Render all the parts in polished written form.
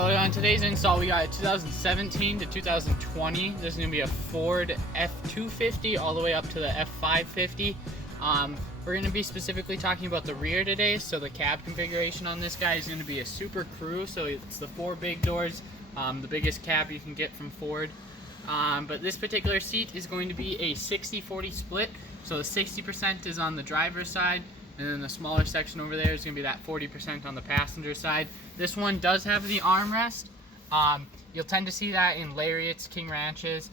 So on today's install, we got a 2017 to 2020. This is going to be a Ford F250 all the way up to the F550. We're going to be specifically talking about the rear today. So the cab configuration on this guy is going to be a Super Crew. So it's the 4 big doors, the biggest cab you can get from Ford. But this particular seat is going to be a 60-40 split. So the 60% is on the driver's side, and then the smaller section over there is going to be that 40% on the passenger side. This one does have the armrest. You'll tend to see that in Lariats, King Ranches,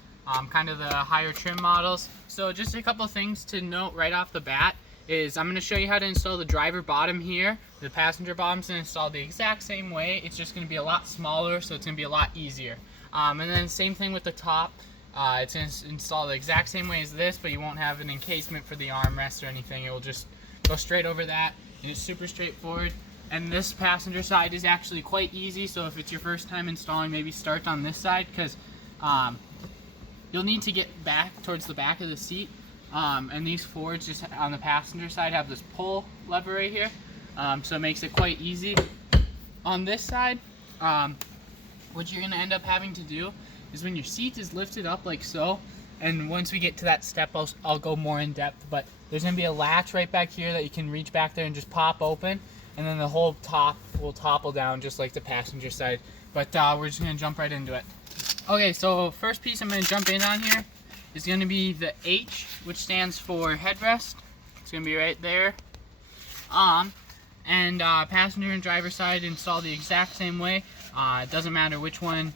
kind of the higher trim models. So just a couple things to note right off the bat is I'm going to show you how to install the driver bottom here. The passenger bottom's going to install the exact same way. It's just going to be a lot smaller, so it's going to be a lot easier. And then same thing with the top. It's going to install the exact same way as this, but you won't have an encasement for the armrest or anything. It will just go straight over that, and it's super straightforward. And this passenger side is actually quite easy, so if it's your first time installing, maybe start on this side, because you'll need to get back towards the back of the seat. And these Fords just on the passenger side have this pull lever right here, so it makes it quite easy. On this side, what you're going to end up having to do is when your seat is lifted up like so, and once we get to that step, I'll go more in depth, but there's going to be a latch right back here that you can reach back there and just pop open, and then the whole top will topple down just like the passenger side. But we're just going to jump right into it. Okay, so first piece I'm going to jump in on here is going to be the H, which stands for headrest. It's going to be right there. And passenger and driver side install the exact same way. It doesn't matter which one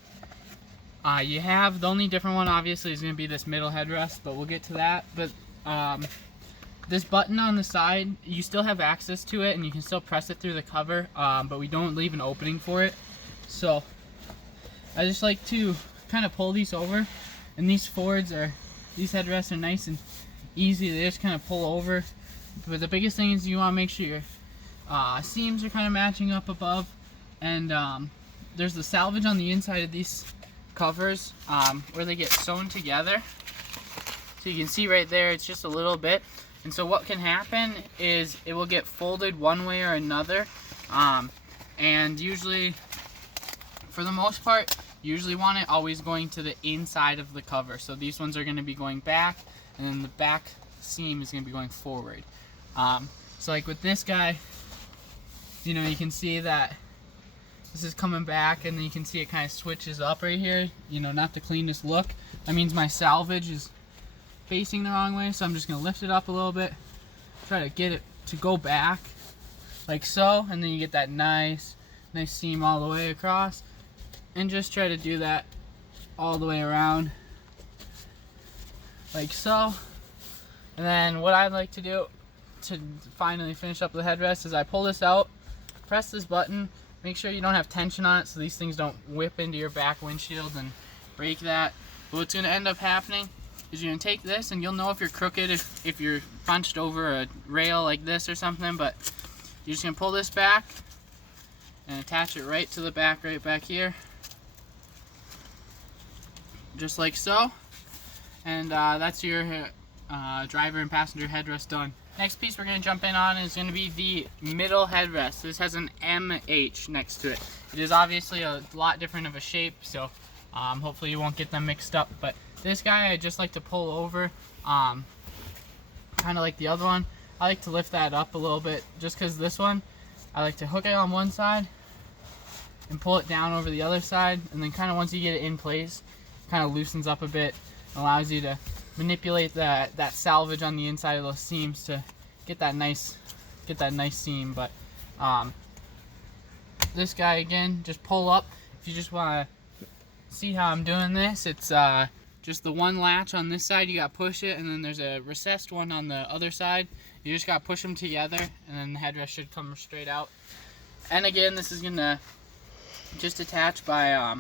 you have. The only different one obviously is going to be this middle headrest, but we'll get to that. But this button on the side, you still have access to it and you can still press it through the cover, but we don't leave an opening for it. So I just like to kind of pull these over, and these headrests are nice and easy. They just kind of pull over. But the biggest thing is you want to make sure your seams are kind of matching up above, and there's the salvage on the inside of these covers where they get sewn together. So you can see right there, it's just a little bit. And so what can happen is it will get folded one way or another. And usually, for the most part, you usually want it always going to the inside of the cover. So these ones are going to be going back, and then the back seam is going to be going forward. So like with this guy, you know, you can see that this is coming back, and then you can see it kind of switches up right here. You know, not the cleanest look. That means my salvage is facing the wrong way, so I'm just going to lift it up a little bit, try to get it to go back like so, and then you get that nice seam all the way across, and just try to do that all the way around like so. And then what I like to do to finally finish up the headrest is I pull this out, press this button, make sure you don't have tension on it so these things don't whip into your back windshield and break that. But what's going to end up happening is you're going to take this, and you'll know if you're crooked if you're bunched over a rail like this or something, but you're just going to pull this back and attach it right to the back, right back here, just like so. And that's your driver and passenger headrest done. Next piece we're going to jump in on is going to be the middle headrest. This has an MH next to it. It is obviously a lot different of a shape, so hopefully you won't get them mixed up. But this guy I just like to pull over, kind of like the other one. I like to lift that up a little bit, just because this one, I like to hook it on one side and pull it down over the other side, and then kind of once you get it in place, kind of loosens up a bit, allows you to manipulate that salvage on the inside of those seams to get that nice seam. But this guy again, just pull up. If you just want to see how I'm doing this, it's just the one latch on this side, you got to push it, and then there's a recessed one on the other side. You just got to push them together, and then the headrest should come straight out. And again, this is going to just attach by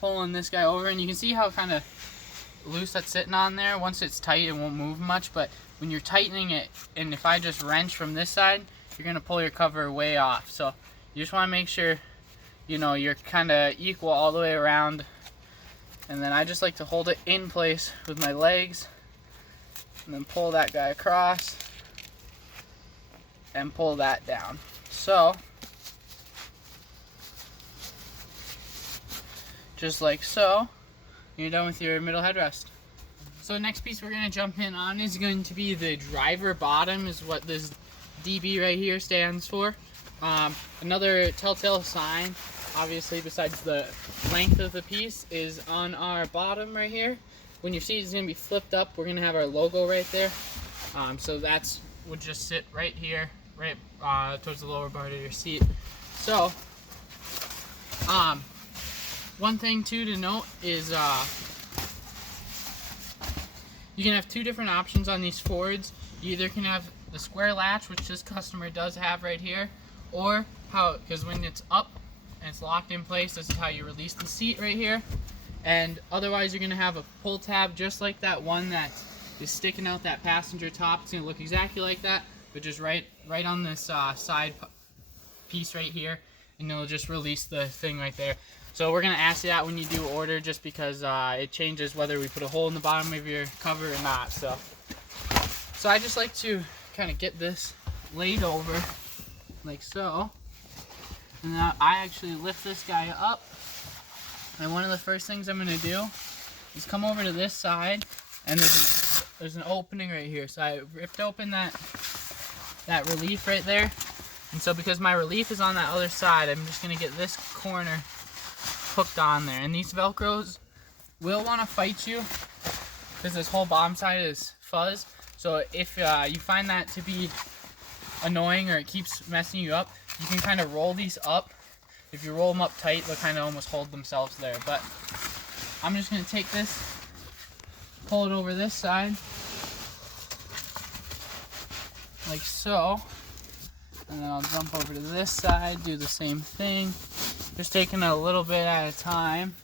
pulling this guy over, and you can see how kind of loose that's sitting on there. Once it's tight, it won't move much, but when you're tightening it, and if I just wrench from this side, you're going to pull your cover way off. So you just want to make sure, you know, you're kind of equal all the way around. And then I just like to hold it in place with my legs, and then pull that guy across and pull that down. So just like so. You're done with your middle headrest. So the next piece we're going to jump in on is going to be the driver bottom, is what this DB right here stands for. Another telltale sign, obviously besides the length of the piece, is on our bottom right here. When your seat is going to be flipped up, we're going to have our logo right there. So that's would just sit right here, right towards the lower part of your seat. So one thing too to note is you can have two different options on these Fords. You either can have the square latch, which this customer does have right here, or because when it's up and it's locked in place, this is how you release the seat right here. And otherwise, you're gonna have a pull tab just like that one that is sticking out that passenger top. It's gonna look exactly like that, but just right on this side piece right here, and it'll just release the thing right there. So we're gonna ask you that when you do order, just because it changes whether we put a hole in the bottom of your cover or not. So I just like to kind of get this laid over like so, and now I actually lift this guy up. And one of the first things I'm gonna do is come over to this side, and there's an opening right here. So I ripped open that relief right there, and so because my relief is on that other side, I'm just gonna get this corner hooked on there. And these Velcros will want to fight you because this whole bottom side is fuzz. So if you find that to be annoying or it keeps messing you up, you can kind of roll these up. If you roll them up tight, they'll kind of almost hold themselves there. But I'm just going to take this, pull it over this side like so, and then I'll jump over to this side, do the same thing. Just taking a little bit at a time.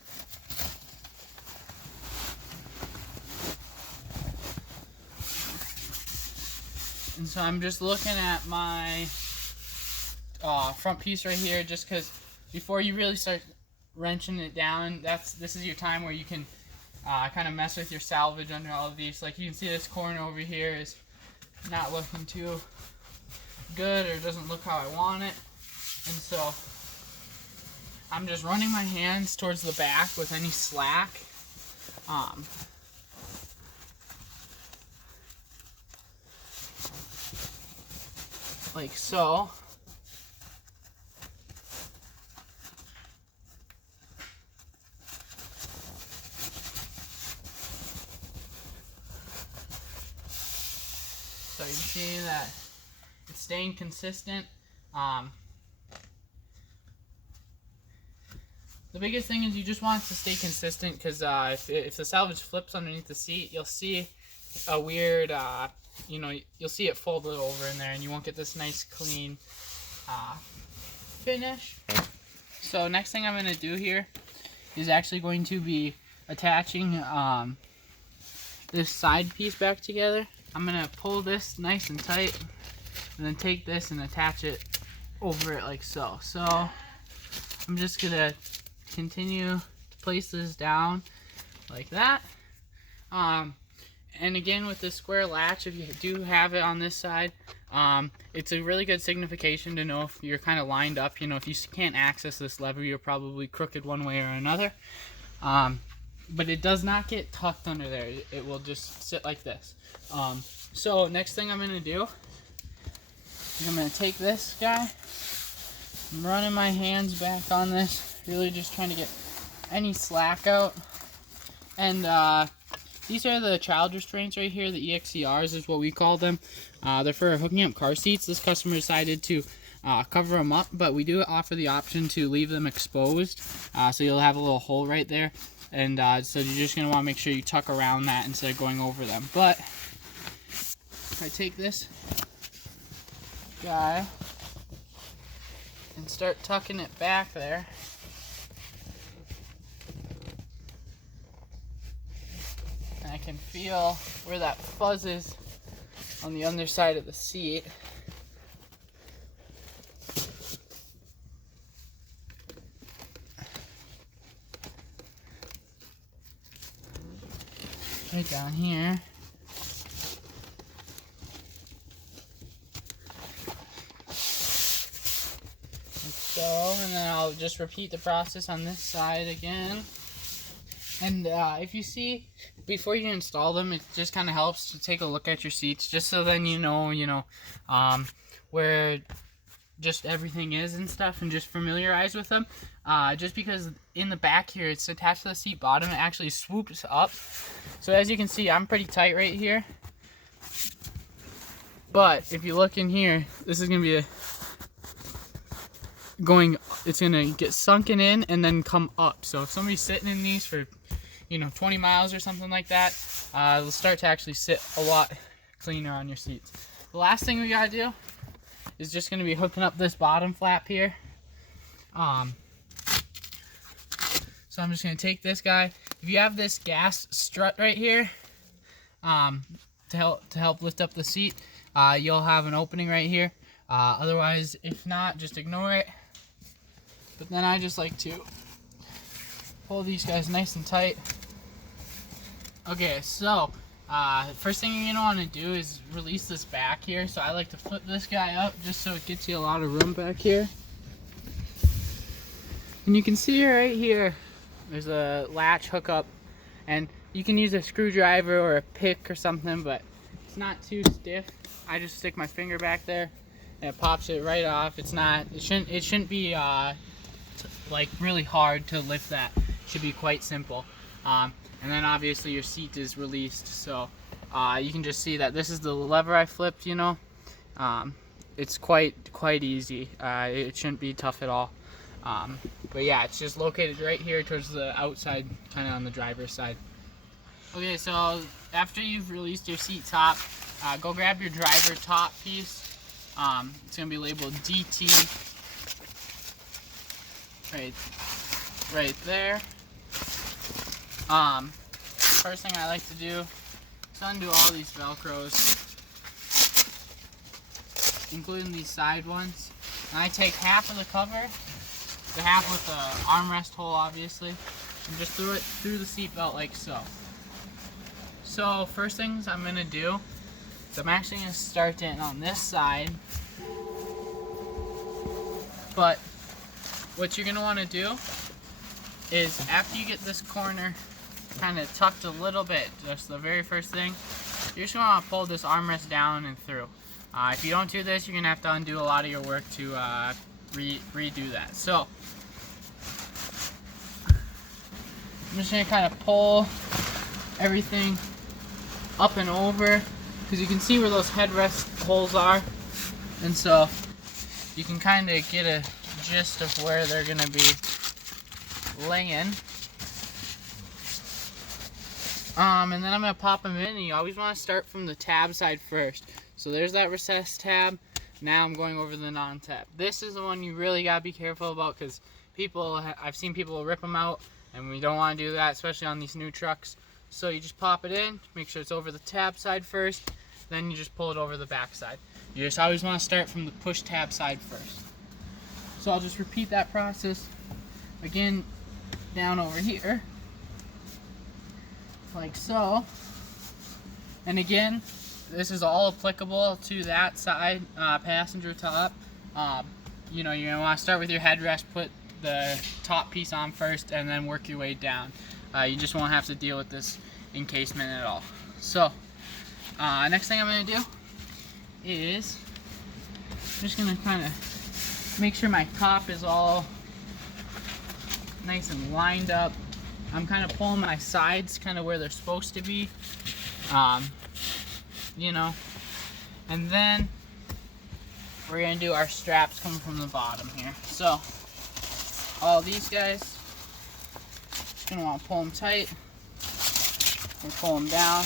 And so I'm just looking at my front piece right here, just because before you really start wrenching it down, this is your time where you can kind of mess with your salvage under all of these. Like you can see, this corner over here is not looking too good, or doesn't look how I want it. And so I'm just running my hands towards the back with any slack. Like so. So you can see that it's staying consistent. The biggest thing is you just want it to stay consistent, because if the salvage flips underneath the seat, you'll see a weird, you'll see it folded over in there, and you won't get this nice clean finish. So next thing I'm going to do here is actually going to be attaching this side piece back together. I'm going to pull this nice and tight, and then take this and attach it over it like so. So I'm just going to continue to place this down like that. And again, with the square latch, if you do have it on this side, it's a really good signification to know if you're kind of lined up. You know, if you can't access this lever, you're probably crooked one way or another. But it does not get tucked under there. It will just sit like this. So next thing I'm going to do is I'm going to take this guy. I'm running my hands back on this, really just trying to get any slack out. And these are the child restraints right here, the EXCRs is what we call them. They're for hooking up car seats. This customer decided to cover them up, but we do offer the option to leave them exposed. So you'll have a little hole right there. And so you're just going to want to make sure you tuck around that instead of going over them. But if I take this guy and start tucking it back there, and I can feel where that fuzz is on the underside of the seat. Right down here. Like so, and then I'll just repeat the process on this side again. And if you see, before you install them, it just kind of helps to take a look at your seats, just so then you know, where just everything is and stuff, and just familiarize with them. Just because in the back here, it's attached to the seat bottom, it actually swoops up. So as you can see, I'm pretty tight right here. But if you look in here, this is gonna be it's gonna get sunken in and then come up. So if somebody's sitting in these for 20 miles or something like that, it'll start to actually sit a lot cleaner on your seats. The last thing we gotta do is just gonna be hooking up this bottom flap here. So I'm just gonna take this guy. If you have this gas strut right here, to help lift up the seat, you'll have an opening right here. Otherwise, if not, just ignore it. But then I just like to pull these guys nice and tight. Okay, so first thing you're gonna want to do is release this back here. So I like to flip this guy up just so it gets you a lot of room back here. And you can see right here, there's a latch hookup, and you can use a screwdriver or a pick or something, but it's not too stiff. I just stick my finger back there and it pops it right off. It shouldn't be like really hard to lift that. It should be quite simple. And then obviously your seat is released, so you can just see that this is the lever I flipped. It's quite easy. It shouldn't be tough at all. But yeah, it's just located right here towards the outside, kind of on the driver's side. Okay, so after you've released your seat top, go grab your driver top piece. It's gonna be labeled DT right there. First thing I like to do is undo all these Velcros, including these side ones. And I take half of the cover, the half with the armrest hole obviously, and just throw it through the seat belt like so. So first things I'm gonna do is I'm actually gonna start it on this side. But what you're gonna want to do is, after you get this corner kind of tucked a little bit, just the very first thing, you're just gonna want to pull this armrest down and through. If you don't do this, you're gonna have to undo a lot of your work to redo that. So I'm just gonna kind of pull everything up and over, because you can see where those headrest holes are, and so you can kind of get a gist of where they're gonna be laying. And then I'm gonna pop them in, and you always want to start from the tab side first. So there's that recessed tab. Now I'm going over the non-tab. This is the one you really gotta be careful about, because I've seen people rip them out, and we don't want to do that, especially on these new trucks. So you just pop it in, make sure it's over the tab side first, then you just pull it over the back side. You just always want to start from the push tab side first. So I'll just repeat that process again down over here, like so. And again, this is all applicable to that side, passenger top. You're gonna want to start with your headrest, put the top piece on first, and then work your way down. You just won't have to deal with this encasement at all. So next thing I'm gonna do is I'm just gonna kind of make sure my top is all nice and lined up. I'm kind of pulling my sides kind of where they're supposed to be, and then we're gonna do our straps coming from the bottom here. So all these guys, just gonna want to pull them tight and pull them down.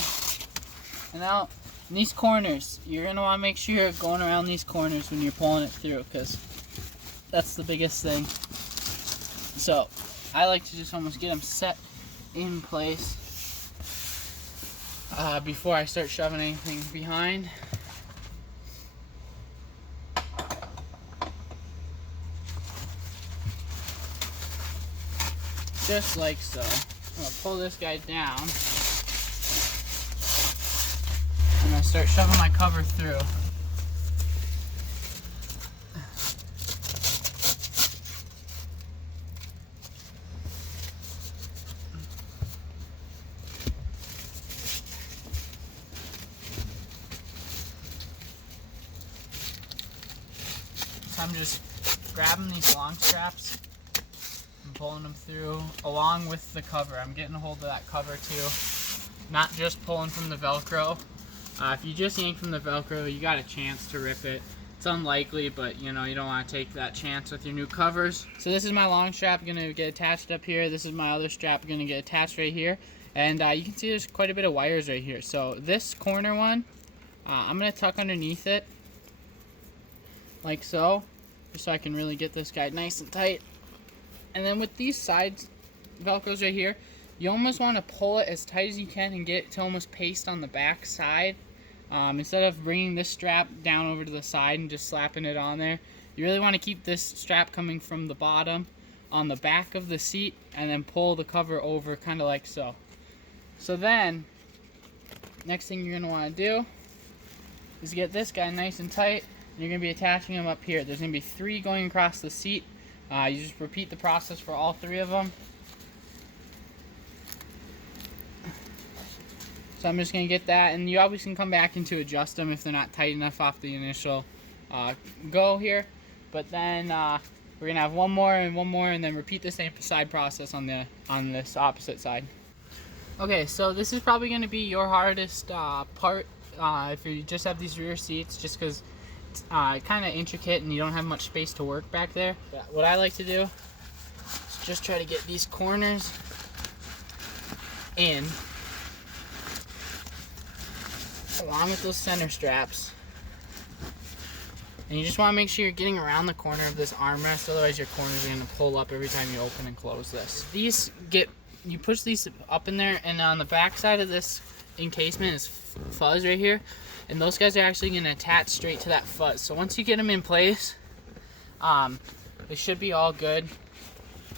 And now in these corners, you're gonna want to make sure you're going around these corners when you're pulling it through, because that's the biggest thing. So I like to just almost get them set in place before I start shoving anything behind. Just like so. I'm gonna pull this guy down, and I start shoving my cover through. I'm just grabbing these long straps and pulling them through along with the cover. I'm getting a hold of that cover too, not just pulling from the Velcro. If you just yank from the Velcro, you got a chance to rip it. It's unlikely, but you know, you don't want to take that chance with your new covers. So this is my long strap gonna get attached up here. This is my other strap gonna get attached right here. And you can see there's quite a bit of wires right here. So this corner one, I'm gonna tuck underneath it, like so, just so I can really get this guy nice and tight. And then with these side Velcros right here, you almost want to pull it as tight as you can and get it to almost paste on the back side. Instead of bringing this strap down over to the side and just slapping it on there, you really want to keep this strap coming from the bottom on the back of the seat and then pull the cover over kind of like so. So then, next thing you're going to want to do is get this guy nice and tight, and you're going to be attaching them up here. There's going to be 3 going across the seat. You just repeat the process for all 3 of them. So I'm just going to get that, and you always can come back and to adjust them if they're not tight enough off the initial go here. But then we're going to have one more, and then repeat the same side process on this opposite side. Okay, so this is probably going to be your hardest part if you just have these rear seats, just because it's kind of intricate and you don't have much space to work back there. But what I like to do is just try to get these corners in along with those center straps, and you just want to make sure you're getting around the corner of this armrest, otherwise your corners are going to pull up every time you open and close this. You push these up in there, and on the back side of this encasement is fuzz right here, and those guys are actually going to attach straight to that fuzz. So once you get them in place, they should be all good.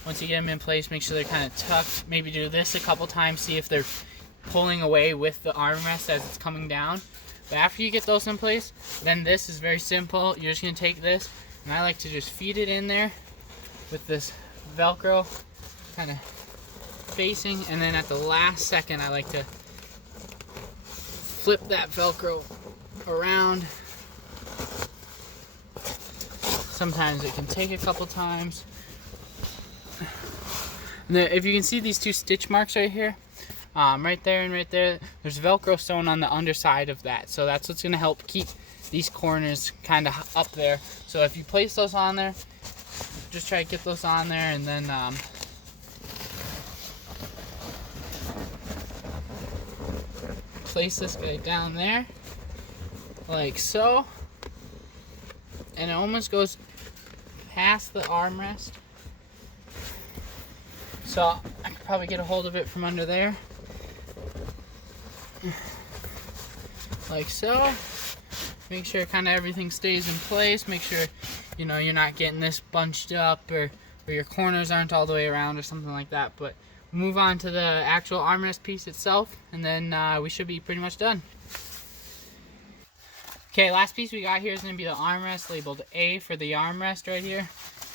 Once you get them in place, make sure they're kind of tucked. Maybe do this a couple times, see if they're pulling away with the armrest as it's coming down. But after you get those in place, then this is very simple. You're just going to take this, and I like to just feed it in there with this Velcro kind of facing, and then at the last second I like to flip that Velcro around. Sometimes it can take a couple times. And if you can see these 2 stitch marks right here, right there and right there, there's Velcro sewn on the underside of that. So that's what's going to help keep these corners kind of up there. So if you place those on there, just try to get those on there, and then place this guy down there like so, and it almost goes past the armrest, so I could probably get a hold of it from under there like so. Make sure kind of everything stays in place. Make sure you know you're not getting this bunched up, or your corners aren't all the way around or something like that. But move on to the actual armrest piece itself, and then we should be pretty much done. Okay, last piece we got here is going to be the armrest, labeled A for the armrest right here.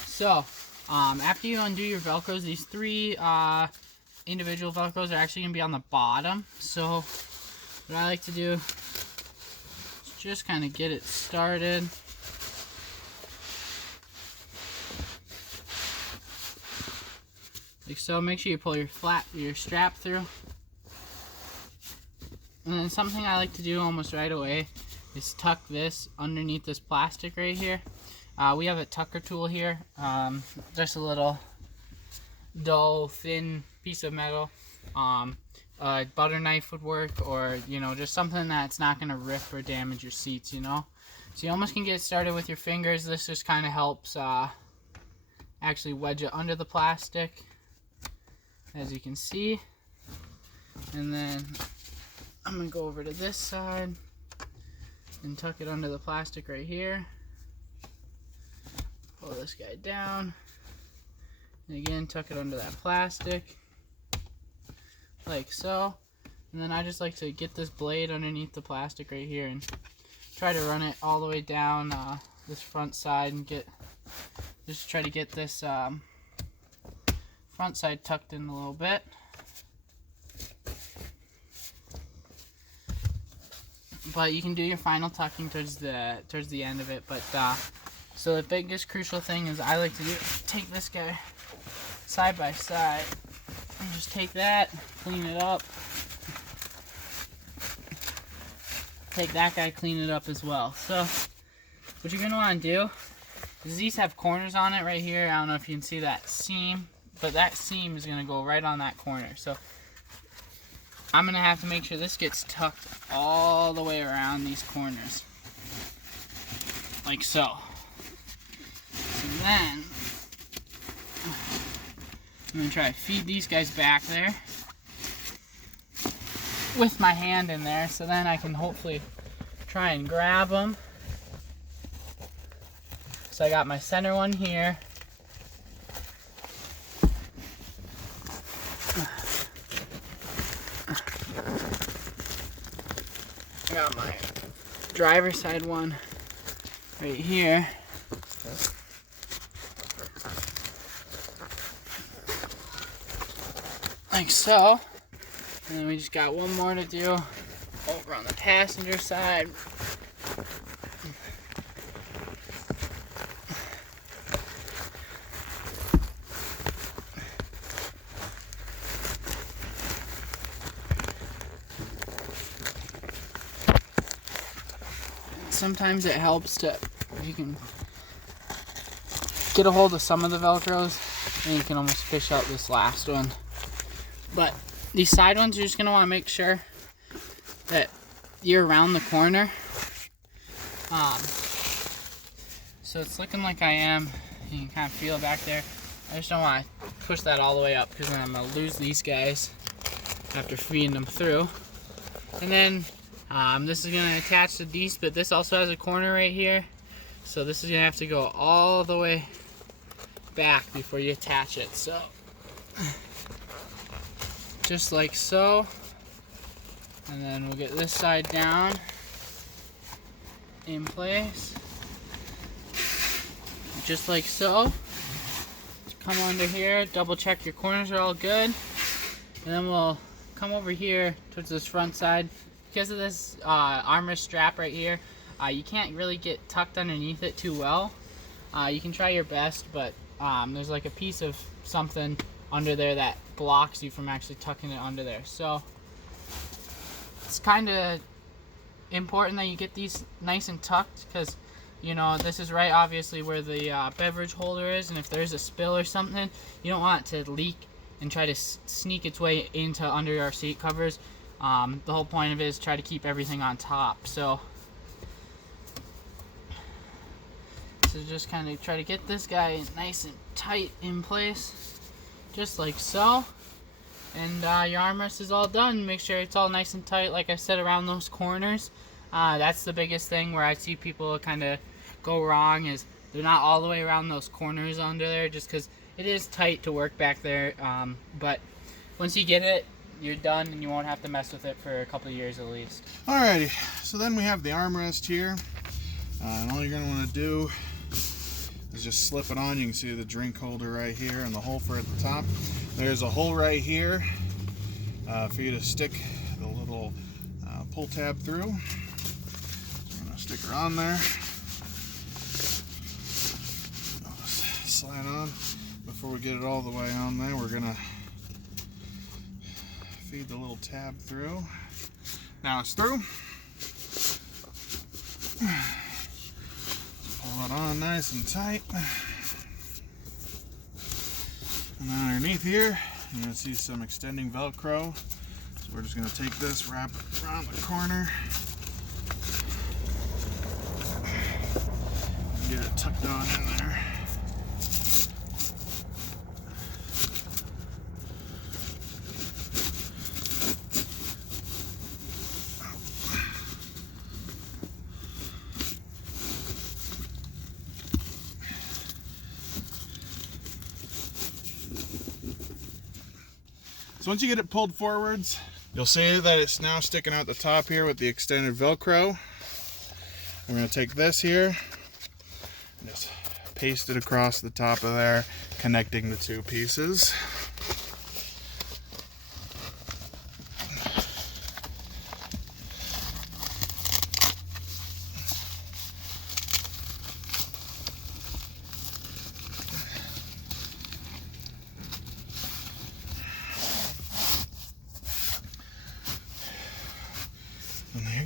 So after you undo your Velcros, these 3 individual Velcros are actually going to be on the bottom. So what I like to do is just kind of get it started. Like so. Make sure you pull your strap through. And then something I like to do almost right away is tuck this underneath this plastic right here. We have a tucker tool here, just a little dull, thin piece of metal. A butter knife would work, or you know, just something that's not going to rip or damage your seats, you know. So you almost can get started with your fingers. This just kind of helps actually wedge it under the plastic, as you can see. And then I'm going to go over to this side and tuck it under the plastic right here. Pull this guy down, and again tuck it under that plastic like so. And then I just like to get this blade underneath the plastic right here and try to run it all the way down this front side, and just try to get this front side tucked in a little bit. But you can do your final tucking towards the end of it. But so So the biggest crucial thing is I like to do take this guy side by side and just take that, clean it up. Take that guy, clean it up as well. So what you're gonna want to do is these have corners on it right here. I don't know if you can see that seam, but that seam is gonna go right on that corner. So I'm gonna have to make sure this gets tucked all the way around these corners, like so. So then I'm gonna try to feed these guys back there with my hand in there, so then I can hopefully try and grab them. So I got my center one here. I got my driver's side one right here. Like so. And then we just got one more to do over on the passenger side. Sometimes it helps to, if you can get a hold of some of the Velcros, and you can almost fish out this last one. But these side ones, you're just going to want to make sure that you're around the corner. So it's looking like I am. You can kind of feel it back there. I just don't want to push that all the way up, because then I'm going to lose these guys after feeding them through. And then this is going to attach to these, but this also has a corner right here. So this is going to have to go all the way back before you attach it. So just like so. And then we'll get this side down in place. Just like so. Come under here, double check your corners are all good. And then we'll come over here towards this front side. Because of this armrest strap right here, you can't really get tucked underneath it too well. You can try your best, but there's like a piece of something under there that blocks you from actually tucking it under there. So it's kind of important that you get these nice and tucked, because you know this is right obviously where the beverage holder is, and if there's a spill or something, you don't want it to leak and try to sneak its way into under our seat covers. The whole point of it is try to keep everything on top. So just kind of try to get this guy nice and tight in place, just like so. And your armrest is all done. Make sure it's all nice and tight, like I said, around those corners. That's the biggest thing where I see people kind of go wrong, is they're not all the way around those corners under there, just because it is tight to work back there. But once you get it, you're done, and you won't have to mess with it for a couple of years at least. Alrighty, so then we have the armrest here, and all you're going to want to do is just slip it on. You can see the drink holder right here and the hole for at the top. There's a hole right here for you to stick the little pull tab through. So I'm going to stick her on there. Slide on. Before we get it all the way on there, we're going to feed the little tab through. Now it's through. Pull it on nice and tight. And underneath here, you're going to see some extending Velcro. So we're just going to take this, wrap it around the corner, and get it tucked on in there. So once you get it pulled forwards, you'll see that it's now sticking out the top here with the extended Velcro. We're going to take this here and just paste it across the top of there, connecting the two pieces.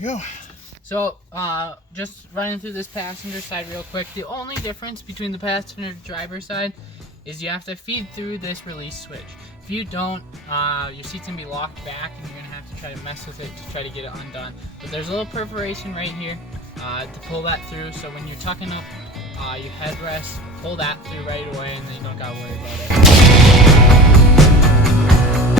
you go. So, just running through this passenger side real quick. The only difference between the passenger and driver side is you have to feed through this release switch. If you don't, your seat's gonna be locked back and you're gonna have to try to mess with it to try to get it undone. But there's a little perforation right here to pull that through, so when you're tucking up your headrest, pull that through right away and then you don't gotta worry about it.